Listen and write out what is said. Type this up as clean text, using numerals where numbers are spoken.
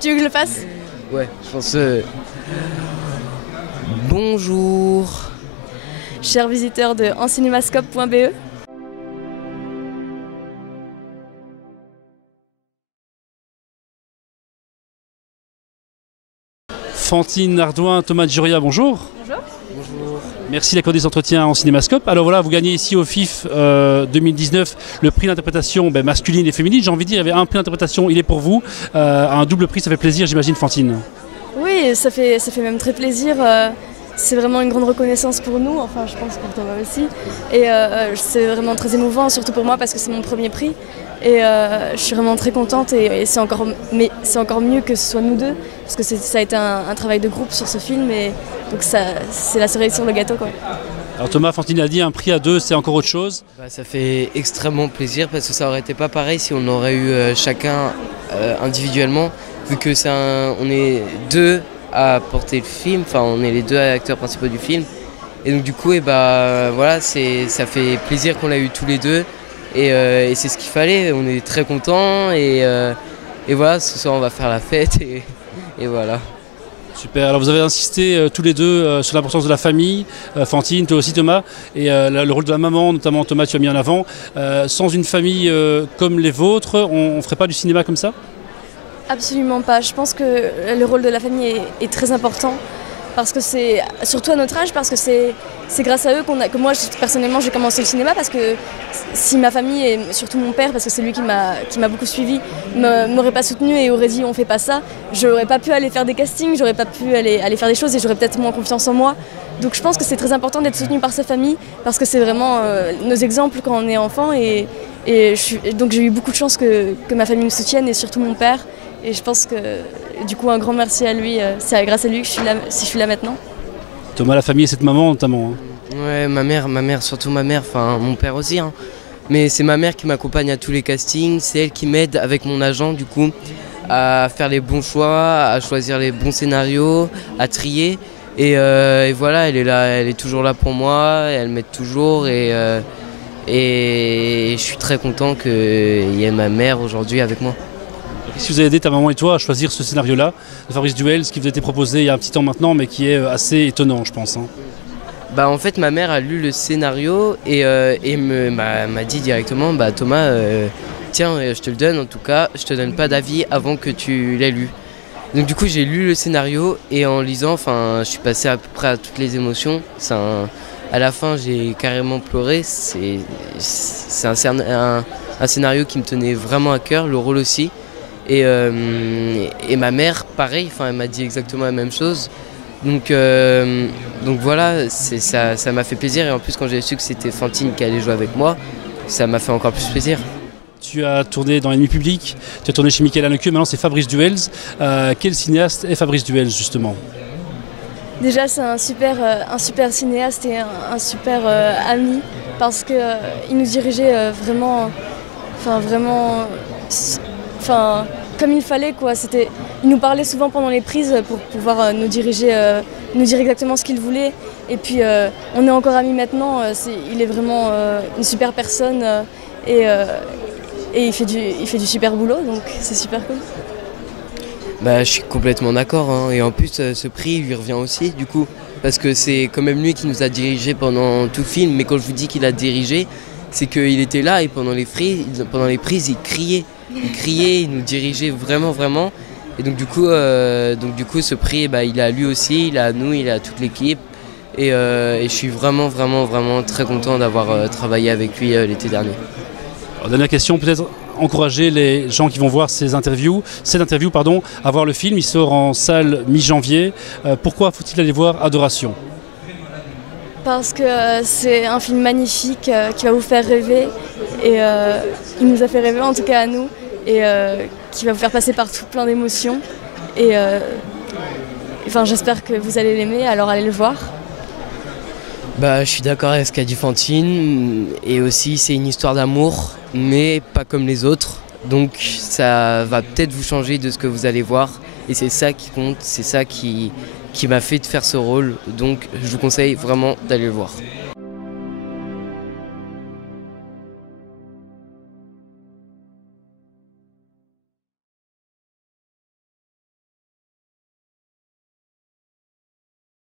Tu veux que je le fasse? Ouais, je pense... Bonjour. Chers visiteurs de encinémascope.be. Fantine Ardouin, Thomas Djuria, bonjour. Bonjour. Bonjour. Merci d'accorder des entretiens en cinémascope. Alors voilà, vous gagnez ici au FIF 2019 le prix d'interprétation masculine et féminine. J'ai envie de dire, il y avait un prix d'interprétation, il est pour vous. Un double prix, ça fait plaisir, j'imagine, Fantine. Oui, ça fait même très plaisir. C'est vraiment une grande reconnaissance pour nous, enfin je pense pour Thomas aussi. Et c'est vraiment très émouvant, surtout pour moi parce que c'est mon premier prix. Et je suis vraiment très contente et c'est encore mieux que ce soit nous deux, parce que ça a été un travail de groupe sur ce film et donc c'est la cerise sur le gâteau, quoi. Alors Thomas, Fantine a dit, un prix à deux, c'est encore autre chose. Ça fait extrêmement plaisir parce que ça aurait été pas pareil si on aurait eu chacun individuellement, vu que on est deux à porter le film, enfin on est les deux acteurs principaux du film. Et donc du coup, voilà, ça fait plaisir qu'on l'a eu tous les deux. Et c'est ce qu'il fallait, on est très contents et voilà, ce soir on va faire la fête et voilà. Super, alors vous avez insisté tous les deux sur l'importance de la famille, Fantine, toi aussi Thomas, et le rôle de la maman, notamment Thomas tu as mis en avant. Sans une famille comme les vôtres, on ne ferait pas du cinéma comme ça? Absolument pas, je pense que le rôle de la famille est très important. Parce que c'est, surtout à notre âge, parce que c'est grâce à eux que moi personnellement j'ai commencé le cinéma, parce que si ma famille et surtout mon père, parce que c'est lui qui m'a beaucoup suivi, m'aurait pas soutenu et aurait dit on fait pas ça, j'aurais pas pu aller faire des castings, j'aurais pas pu aller faire des choses et j'aurais peut-être moins confiance en moi. Donc je pense que c'est très important d'être soutenu par sa famille, parce que c'est vraiment nos exemples quand on est enfant donc j'ai eu beaucoup de chance que ma famille me soutienne et surtout mon père. Et je pense que du coup un grand merci à lui, c'est grâce à lui que je suis là maintenant. Thomas, la famille et cette maman notamment. Ouais, ma mère, surtout ma mère, enfin mon père aussi. Hein. Mais c'est ma mère qui m'accompagne à tous les castings, c'est elle qui m'aide avec mon agent du coup à faire les bons choix, à choisir les bons scénarios, à trier. Et voilà, elle est là, elle est toujours là pour moi, elle m'aide toujours et je suis très content qu'il y ait ma mère aujourd'hui avec moi. Qu'est-ce qui vous a aidé, ta maman et toi, à choisir ce scénario-là de Fabrice Duels, qui vous a été proposé il y a un petit temps maintenant, mais qui est assez étonnant, je pense. Hein. En fait, ma mère a lu le scénario et m'a dit directement, Thomas, tiens, je te le donne en tout cas, je te donne pas d'avis avant que tu l'aies lu. Donc du coup, j'ai lu le scénario et en lisant, je suis passé à peu près à toutes les émotions. À la fin, j'ai carrément pleuré. C'est un scénario qui me tenait vraiment à cœur, le rôle aussi. Et ma mère, pareil, elle m'a dit exactement la même chose. Donc voilà, ça m'a fait plaisir. Et en plus, quand j'ai su que c'était Fantine qui allait jouer avec moi, ça m'a fait encore plus plaisir. Tu as tourné dans l'ennemi public, tu as tourné chez Michael Haneke, maintenant c'est Fabrice Duels. Quel cinéaste est Fabrice Duels, justement? Déjà, c'est un super cinéaste et un super ami, parce qu'il nous dirigeait vraiment comme il fallait, quoi. Il nous parlait souvent pendant les prises pour pouvoir nous diriger, nous dire exactement ce qu'il voulait. Et puis on est encore amis maintenant. Il est vraiment une super personne et il fait du super boulot, donc c'est super cool. Je suis complètement d'accord, hein. Et en plus ce prix lui revient aussi du coup, parce que c'est quand même lui qui nous a dirigé pendant tout le film. Mais quand je vous dis qu'il a dirigé, c'est qu'il était là et pendant les prises il criait. Il nous dirigeait vraiment. Et donc du coup ce prix, il a lui aussi, il a à nous, il a à toute l'équipe. Et je suis vraiment très content d'avoir travaillé avec lui l'été dernier. Alors, dernière question, peut-être encourager les gens qui vont voir cette interview, à voir le film. Il sort en salle mi-janvier. Pourquoi faut-il aller voir Adoration? Parce que c'est un film magnifique qui va vous faire rêver. Et il nous a fait rêver, en tout cas à nous. Et qui va vous faire passer par plein d'émotions. Et j'espère que vous allez l'aimer, alors allez le voir. Je suis d'accord avec ce qu'a dit Fantine. Et aussi, c'est une histoire d'amour, mais pas comme les autres. Donc ça va peut-être vous changer de ce que vous allez voir. Et c'est ça qui compte, c'est ça qui m'a fait faire ce rôle. Donc je vous conseille vraiment d'aller le voir.